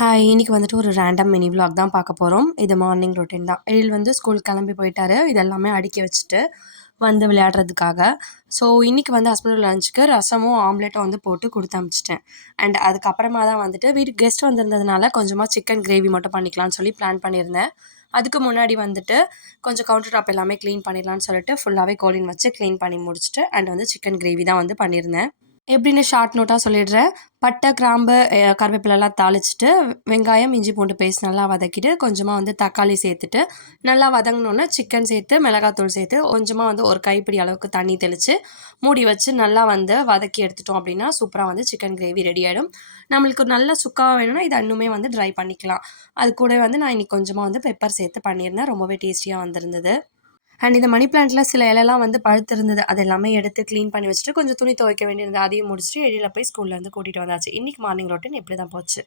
Hi! இன்னைக்கு வந்துட்டு ஒரு ரேண்டம் மினி விளாக் தான் பார்க்க போறோம். இது மார்னிங் ரொட்டீன் தான். எழில் வந்து ஸ்கூலுக்கு கிளம்பி போயிட்டாரு. இது எல்லாமே அடுக்கி வச்சுட்டு வந்து விளையாடுறதுக்காக. ஸோ, இன்னைக்கு வந்து ஹஸ்பண்டோட லஞ்சுக்கு ரசமும், ஆம்லெட்டும் வந்து போட்டு குடுத்து அனுப்பிச்சுட்டேன். அண்ட் அதுக்கப்புறமா தான் வந்துட்டு வீட்டுக்கு கெஸ்ட் வந்திருந்ததுனால கொஞ்சமா சிக்கன் கிரேவி மட்டும் பண்ணிக்கலாம்னு சொல்லி பிளான் பண்ணியிருந்தேன். அதுக்கு முன்னாடி வந்துட்டு கொஞ்சம் கவுண்டர் டாப் எல்லாமே கிளீன் பண்ணிடலான்னு சொல்லிட்டு ஃபுல்லாவே கோலின் வச்சு கிளீன் பண்ணி முடிச்சுட்டு அண்ட் வந்து சிக்கன் கிரேவி தான் வந்து பண்ணியிருந்தேன். எப்படின்னு ஷார்ட் நோட்டா சொல்லிடுறேன். பட்டை, கிராம்பு, கருவேப்பிலலாம் தாளிச்சுட்டு, வெங்காயம், இஞ்சி பூண்டு பேஸ்ட் நல்லா வதக்கிட்டு, கொஞ்சமா வந்து தக்காளி சேர்த்துட்டு, நல்லா வதங்குனோனே சிக்கன் சேர்த்து, மிளகாத்தூள் சேர்த்து, கொஞ்சமா வந்து ஒரு கைப்பிடி அளவுக்கு தண்ணி தெளிச்சு, மூடி வச்சு நல்லா வந்து வதக்கி எடுத்துட்டோம் அப்படின்னா, சூப்பரா வந்து சிக்கன் கிரேவி ரெடி ஆயிடும். நம்மளுக்கு நல்ல சுக்காவா வேணும்னா, இத இன்னுமே வந்து ட்ரை பண்ணிக்கலாம். அது கூடவே வந்து நான் இன்னைக்கு கொஞ்சமா வந்து பெப்பர் சேர்த்து பண்ணியிருந்தேன். ரொம்பவே டேஸ்டியா வந்திருந்தது. அண்ட் இந்த மணி பிளான்ட்ல சில இலைலாம் வந்து பழுத்திருந்தது. அது எல்லாமே எடுத்து கிளீன் பண்ணி வச்சுட்டு, கொஞ்சம் துணி துவைக்க வேண்டியிருந்தது. அதையும் முடிச்சுட்டு எழில போய் ஸ்கூல்லேருந்து கூட்டிட்டு வந்தாச்சு. இன்னைக்கு மார்னிங் ரொட்டீன் இப்படி தான் போச்சு.